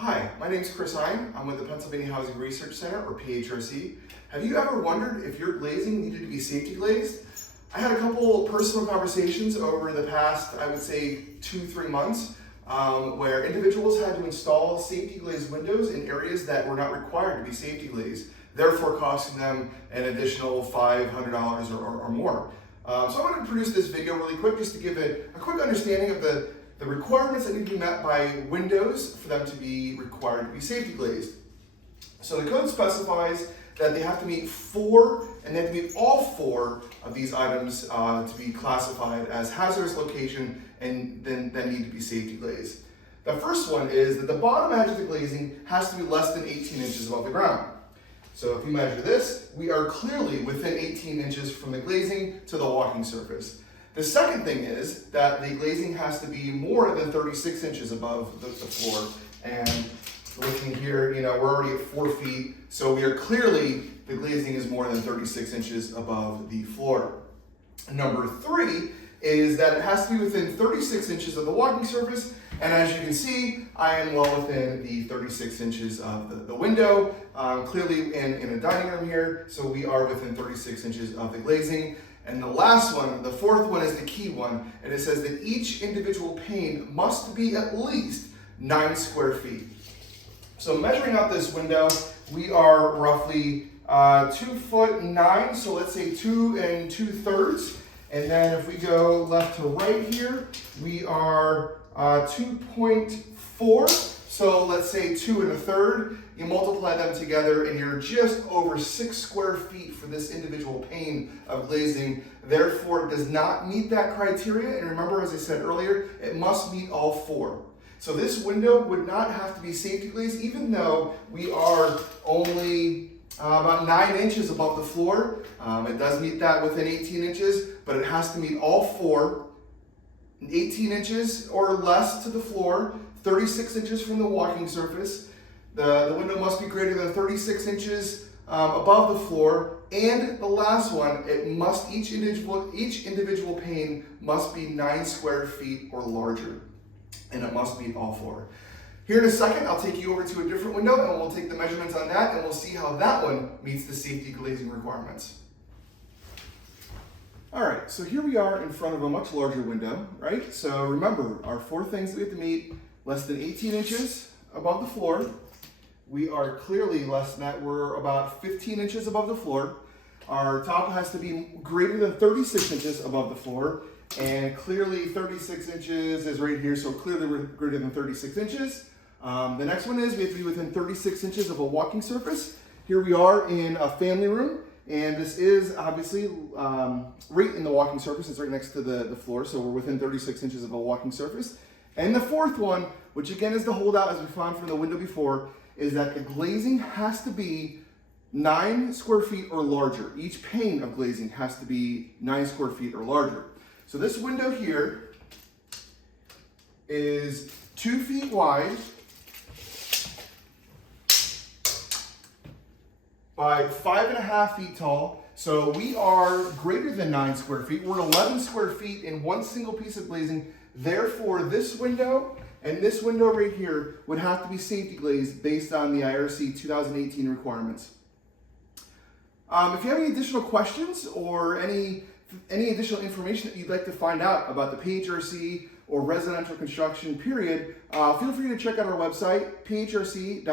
Hi, my name is Chris Hine. I'm with the Pennsylvania Housing Research Center, or PHRC. Have you ever wondered if your glazing needed to be safety glazed? I had a couple personal conversations over the past, I would say, 2-3 months, where individuals had to install safety glazed windows in areas that were not required to be safety glazed, therefore costing them an additional $500 or more. So I wanted to produce this video really quick just to give a quick understanding of the requirements that need to be met by windows for them to be required to be safety glazed. So the code specifies that they have to meet 4, and they have to meet all 4 of these items to be classified as hazardous location and then need to be safety glazed. The first one is that the bottom edge of the glazing has to be less than 18 inches above the ground. So if you measure this, we are clearly within 18 inches from the glazing to the walking surface. The second thing is that the glazing has to be more than 36 inches above the floor. And looking here, we're already at 4 feet, so we are clearly, the glazing is more than 36 inches above the floor. Number 3 is that it has to be within 36 inches of the walking surface, and as you can see, I am well within the 36 inches of the window, clearly in a dining room here, so we are within 36 inches of the glazing. And the last one, the fourth one, is the key one, and it says that each individual pane must be at least 9 square feet. So measuring out this window, we are roughly 2'9", so let's say 2 2/3. And then if we go left to right here, we are 2.4, so let's say 2 1/3. You multiply them together and you're just over 6 square feet for this individual pane of glazing. Therefore, it does not meet that criteria. And remember, as I said earlier, it must meet all 4. So this window would not have to be safety glazed, even though we are only about 9 inches above the floor. It does meet that within 18 inches, but it has to meet all 4, 18 inches or less to the floor, 36 inches from the walking surface. The window must be greater than 36 inches above the floor, and the last one, each individual pane must be 9 square feet or larger, and it must meet all 4. Here in a second, I'll take you over to a different window, and we'll take the measurements on that, and we'll see how that one meets the safety glazing requirements. All right, so here we are in front of a much larger window, right? So remember, our 4 things that we have to meet: less than 18 inches above the floor. We are clearly less than that. We're about 15 inches above the floor. Our top has to be greater than 36 inches above the floor. And clearly 36 inches is right here, so clearly we're greater than 36 inches. The next one is we have to be within 36 inches of a walking surface. Here we are in a family room, and this is obviously right in the walking surface. It's right next to the floor, so we're within 36 inches of a walking surface. And the fourth one, which again is the holdout as we found from the window before, is that the glazing has to be 9 square feet or larger. Each pane of glazing has to be 9 square feet or larger. So this window here is 2 feet wide by 5.5 feet tall. So we are greater than 9 square feet. We're 11 square feet in one single piece of glazing. Therefore, this window and this window right here would have to be safety glazed based on the IRC 2018 requirements. If you have any additional questions or any additional information that you'd like to find out about the PHRC or residential construction period, feel free to check out our website, phrc.psu.edu,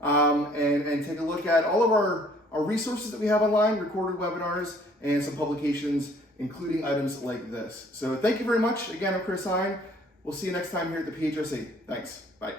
and take a look at all of our resources that we have online, recorded webinars, and some publications, including items like this. So thank you very much. Again, I'm Chris Hine. We'll see you next time here at the PHRC. Thanks. Bye.